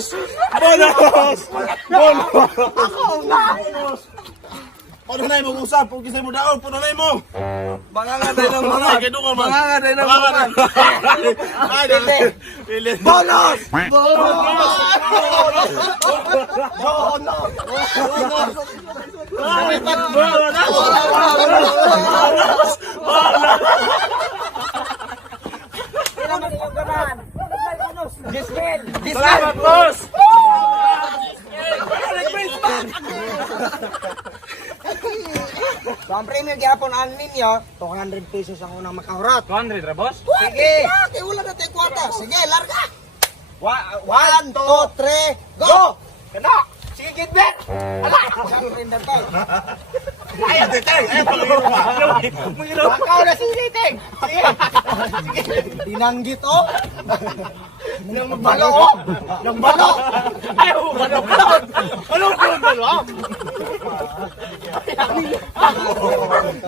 Bonus! Ako na! Puno na yung mag-usap. Kung kisay mo daon, puno na yung mo. Mangangatay ng mga. Mangangatay ng mga. Ay, dili. Bonus! Salamat, boss! So, ang premium gihapon ang ninyo, 200 pesos ang unang makahurot. 200 ra, boss? Sige! Kaya wala na tayo kwarta. Sige, larga! 1, 2, 3, go! Kana! Sige, Gidbert! Ala! Siyempre na tayo. Ayaw, tetay! Ayaw, pag-inom ba? Bakaw na si Ting! Sige! Sige! Dinanggit, oh! Nang balo, oh! Nang balo! Ayaw, manok-klon! Manok-klon ba, no?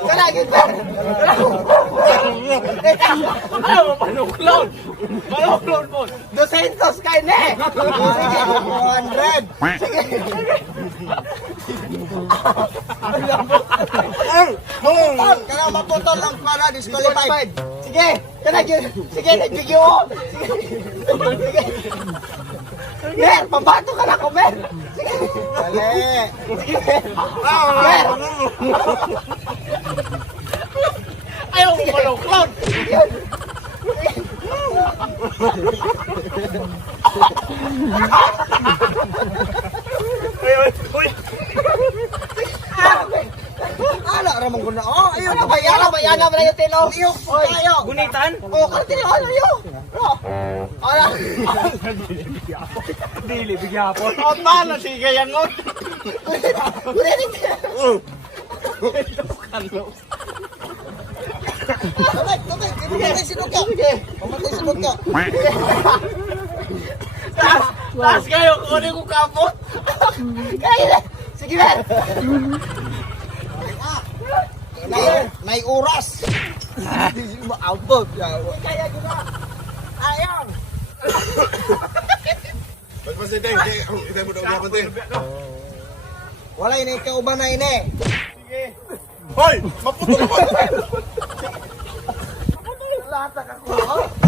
Kana, Gidbert! Ayaw, manok-klon! Manok-klon po! 200 kayo na eh! Sige! 200! Sige! Kaya maputol lang para disqualified. Sige! Sige, nagbigyo ko! Sige! Mer, pabato ka na ko, Mer! Sige! Dali! Sige, Mer! Ayaw, manok-klon! Ayaw, uy! Ano, ramang ko na. Oh, ayun na, bayan na yung tilo. Iyo, tayo. Gunitan? Oh, kartilo, ano yun? Ano? Dili, bigyan po. Oh, paano sige yan, no? Tubig, pamatay si Luka. Pamatay si Luka. Taas kayo, kunin ko kapot! Kaya na. Sige, Mer. May oras. Maabot. Kaya gina. Ayaw. Pagpasiteng, kita mo daw kapatid. Wala ini kauban na ini. Hoy! Maputol ko!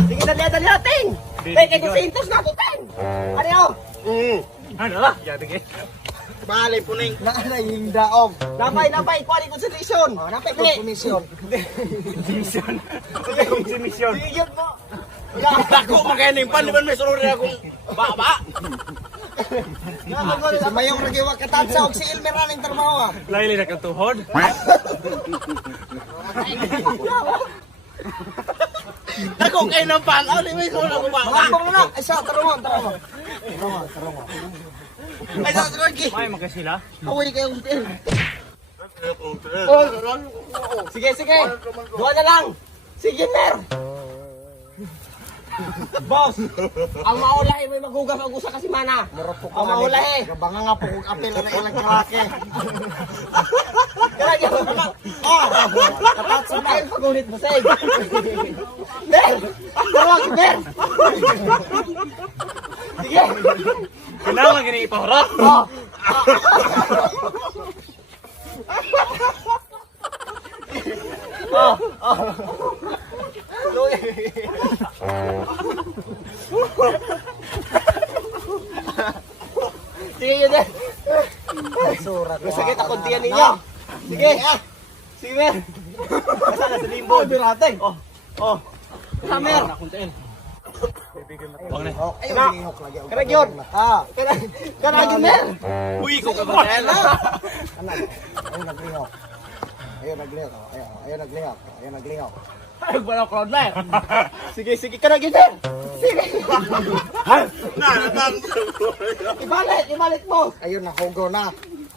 Sige, dali ating. Kaya kusintos na kutin. Ano yun? Ano ba? Yati ke. Bali, puning. Naanay daog. Napay, quality consideration. Napay commission. Mission. Okay, kung si mission. Sige mo. Dako, makainin pa. Di ba may sunod na akong baba? Si Mayong nagiwa katatsa og si Elmer raning trabaho. Laili na kang tuhod. Dako, kayo ng palaw. Di ba may sunod akong baba? Mangapong na. Ay, sa tarungan. Ay, sa sunod ki. May magkasila. Away kayong til. Sige. Dua na lang. Sige, Mer. Boss, ang maulahi may maghugas ang usa kasi mana. Ang maulahi. Gabanga nga po kung apel na ilang kalaki. Kaya niyo. Kapat sa tayo pagunit mo, Seg. Mer! Tawag, Mer! Sige. Kailangan gini ipahorot. Sige yun eh. Surat. Sakit ako tiyan ninyo. Sige. Sige, Mer. Kasana sa limbo. Durateng. Oh. Mer. Ayun, karag yun. Karag yun, Mer. Uy, ko ka ba? Ayun, naglingok. Ayun, naglingok. Ay, wala crowd na. Sige, karag yun, Mer. Sige. Ibalit mo. Ayun, nahugaw na.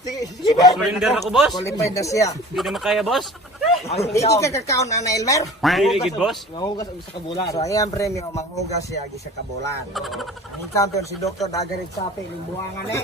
Sige, Mer. Surrender ako, boss. Qualified na siya. Hindi na makaya, boss. Hindi ka kakaon na Elmer. Hiligid, boss. Mahugas ang isa kabulan. So ayan premium, manghugas siya ang isa kabulan. Ang champion si Dr. Dagarit Sapi, limbuangan eh.